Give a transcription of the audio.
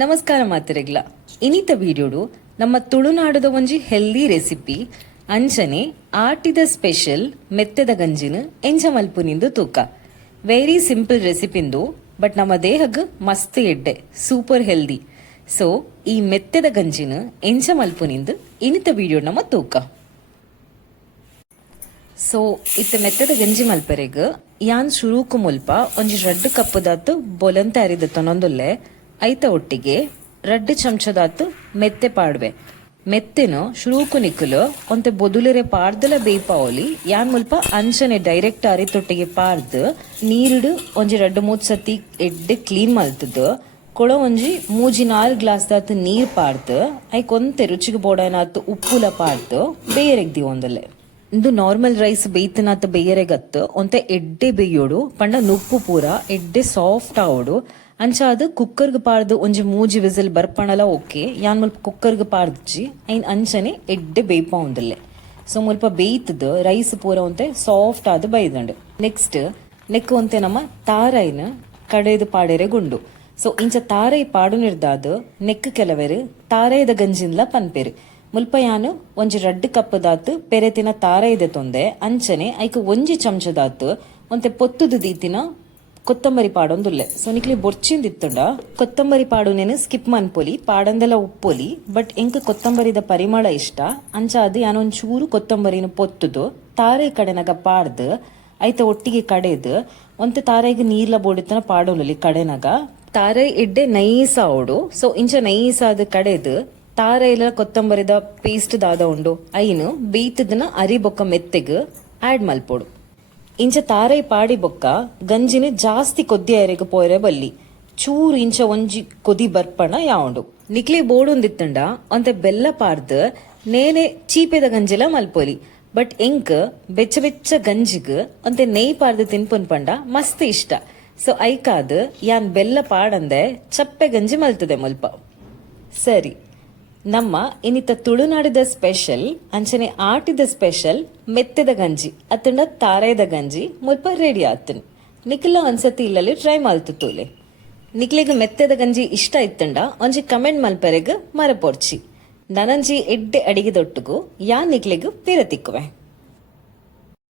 ನಮಸ್ಕಾರ ಮಾತಿರೆಗ್ಲ ಇನಿತ ವಿಡಿಯೋಡು ನಮ್ಮ ತುಳುನಾಡದ ಒಂಜಿ ಹೆಲ್ದಿ ರೆಸಿಪಿ ಅಂಚನೆ ಆಟಿದ ಸ್ಪೆಷಲ್ ಮೆತ್ತೆದ ಗಂಜಿನ ಎಂಚ ಮಲ್ಪುನಿಂದು ತೂಕ ವೆರಿ ಸಿಂಪಲ್ ರೆಸಿಪಿಂದು ಬಟ್ ನಮ್ಮ ದೇಹಗ್ ಮಸ್ತ್ ಎಡ್ಡೆ ಸೂಪರ್ ಹೆಲ್ದಿ. ಸೊ ಈ ಮೆತ್ತೆದ ಗಂಜಿನ ಎಂಚ ಮಲ್ಪುನಿಂದು ಇನಿತ ವಿಡಿಯೋ ನಮ್ಮ ತೂಕ. ಸೊ ಇತ್ತ ಮೆತ್ತದ ಗಂಜಿ ಮಲ್ಪರೆಗ್ ಯಾನ್ ಶುರುಕು ಮುಲ್ಪ ಒಂಜಿ 2 ಕಪ್ಪದಾತು ಬೊಲಂತ ಅರಿದತ್ತೊಂದೊಲ್ಲೆ ಐತ ಒಟ್ಟಿಗೆ 2 ಚಮಚದಾತು ಮೆತ್ತೆ ಪಾಡ್ವೆ. ಮೆತ್ತೆನು ಶುರುಕು ನಿಕ್ಕಲು ಒಂತೆ ಬೊದುಲೆರೆ ಪಾರ್ದಲ ಬೇಯ್ಪಾವಲಿ ಯಾನ್ ಮುಲ್ಪ ಅಂಚನೆ ಡೈರೆಕ್ಟ್ ಅರಿತೊಟ್ಟಿಗೆ ಪಾರ್ದು ನೀರುಡು ಒಂಜಿ 2-3 ಸತಿ ಎಡ್ಡೆ ಕ್ಲೀನ್ ಮಲ್ತದ್ದು ಕೊಳ ಒಂಜಿ 3-4 ಗ್ಲಾಸ್ ದಾತು ನೀರ್ ಪಾರ್ದು ಐಕೊಂತೆ ರುಚಿಗೆ ಬೋಡನಾತು ಉಪ್ಪುಲ ಪಾರ್ದು ಬೇಯರೆಗ್ದಿ ಒಂದಲೆ. ಇಂದು ನಾರ್ಮಲ್ ರೈಸ್ ಬೇಯ್ತನಾತ ಬೇಯರೆಗತ್ತು ಒಂತೆ ಎಡ್ಡೆ ಬೇಯೋಡು ಪಂಡ ನುಪ್ಪು ಪೂರ ಎಡ್ಡೆ ಸಾಫ್ಟ್ ಆವೋಡು ಅಂಚಾದ ಕುಕ್ಕರ್ಗೆ ಪಾರ್ದು ಒಂಜಿ 3 ವಿಸಿಲ್ ಬರ್ಪಣಲ ಓಕೆ ಯಾನ್ ಮುಲ್ಪ ಕುಕ್ಕರ್ಗೆ ಪಾರ್ದಿಚ್ಚಿ ಐನ್ ಅಂಚನೆ ಎಡ್ಡೆ ಬೇಯ್ಪ ಒಂದಲ್ಲೆ. ಸೊ ಮುಲ್ಪ ಬೇಯ್ತದ ರೈಸ್ ಪೂರ ಒಂತೆ ಸಾಫ್ಟ್ ಆದ ಬೈದಂಡು. ನೆಕ್ಸ್ಟ್ ನೆಕ್ ಒಂತೆ ನಮ್ಮ ತಾರಾಯಿನ ಕಡೆದು ಪಾಡೆರೆ ಗುಂಡು. ಸೊ ಇಂಚ ತಾರಾಯಿ ಪಾಡು ನಿರ್ದಾದ ನೆಕ್ ಕೆಲವೆರು ತಾರಾಯದ ಗಂಜಿನ್ಲ ಪನ್ಪೆರು ಮುಲ್ಪ ಯಾನು ಒಂಜಿ 2 ಕಪ್ಪದಾತು ಪೆರೆತಿನ ತಾರಾಯಿದ ತೊಂದೆ ಅಂಚನೆ ಐಕ ಒಂಜಿ ಚಮಚದಾತು ಒಂತೆ ಪೊತ್ತುದು ದೀತಿನ ಕೊತ್ತಂಬರಿ ಪಾಡೊಂದುಲ್ಲೆ. ಸೊ ನಿಕ್ಲಿ ಬೊರ್ಚಿಂದಿತ್ತುಂಡ ಕೊತ್ತಂಬರಿ ಪಾಡು ನೇನು ಸ್ಕಿಪ್ ಮನ್ಪೊಲಿ ಪಾಡಂದೆಲ್ಲ ಉಪ್ಪೊಲಿ ಬಟ್ ಎಂಕ್ ಕೊತ್ತಂಬರಿದ ಪರಿಮಳ ಇಷ್ಟ ಅಂಚ ಅದು ಯಾನೊಂಚೂರು ಕೊತ್ತಂಬರಿನ ಪೊತ್ತುದು ತಾರಾಯಿ ಕಡೆನಾಗ ಪಾಡ್ದು ಐತ ಒಟ್ಟಿಗೆ ಕಡೆದು ಒಂತೆ ತಾರಾಯಿಗೆ ನೀರ್ಲ ಬೋಡಿತನ ಪಾಡೋಲಿ ಕಡೆನಾಗ ತಾರಾಯಿ ಎಡ್ಡೆ ನೈಸ ಆವಡು. ಸೊ ಇಂಚ ನೈಸಾದ ಕಡೆದು ತಾರಾಯಿಲ ಕೊತ್ತಂಬರಿದ ಪೇಸ್ಟ್ ದಾದ ಉಂಡು ಐನು ಬೇಯ್ತದನ ಅರಿ ಬೊಕ್ಕ ಮೆತ್ತೆಗ್ ಆಡ್ ಮಲ್ಪೊಡು. ಇಂಚ ತಾರಾಯಿ ಪಾಡಿ ಬೊಕ್ಕ ಗಂಜಿನ ಜಾಸ್ತಿ ಕೊದ್ದಿಯರೆಗೆ ಪೋಯರೆ ಬಲ್ಲಿ ಚೂರು ಇಂಚ ಒಂಜಿ ಕೊದಿ ಬರ್ಪಣ ಯಾವಂಡು ನಿಕ್ಲಿ ಬೋಡೊಂದಿತ್ತಂಡ ಒಂತೆ ಬೆಲ್ಲ ಪಾರ್ದು ನೇನೆ ಚೀಪೆದ ಗಂಜಿಲ ಮಲ್ಪೊಲಿ. ಬಟ್ ಎಂಕ್ ಬೆಚ್ಚ ಬೆಚ್ಚ ಗಂಜಿಗ್ ಒಂತೆ ನೆಯ್ ಪಾರ್ದು ತಿನ್ಪುನ್ ಪಂಡ ಮಸ್ತ್ ಇಷ್ಟ. ಸೊ ಐಕಾದ್ ಯಾನ್ ಬೆಲ್ಲ ಪಾಡಂದೆ ಚಪ್ಪೆ ಗಂಜಿ ಮಲ್ತದೆ ಮುಲ್ಪ. ಸರಿ, ನಮ್ಮ ಇನ್ನಿತ ತುಳುನಾಡಿದ ಸ್ಪೆಷಲ್ ಅಂಚನೆ ಆಟಿದ ಸ್ಪೆಷಲ್ ಮೆತ್ತೆದ ಗಂಜಿ ಅತ್ತಂಡ ತಾರಾಯದ ಗಂಜಿ ಮುಲ್ಪ ರೆಡಿ ಆತನ್. ನಿಕ್ಲ ಒಂದ್ಸತಿ ಇಲ್ಲಲ್ಲಿ ಟ್ರೈ ಮಲ್ತುತ್ತೂಲೆ. ನಿಕ್ಲಿಗೆ ಮೆತ್ತೆದ ಗಂಜಿ ಇಷ್ಟ ಇತ್ತಂಡ ಒಂಜಿ ಕಮೆಂಟ್ ಮಲ್ಪರೆಗ್ ಮರಪೊಡ್ಚಿ ನನಂಜಿ ಎಡ್ಡೆ ಅಡಿಗೆದೊಟ್ಟುಗು ಯಾ ನಿಕ್ಲಿಗೂ ಪಿರ ತಿಕ್ಕುವೆ.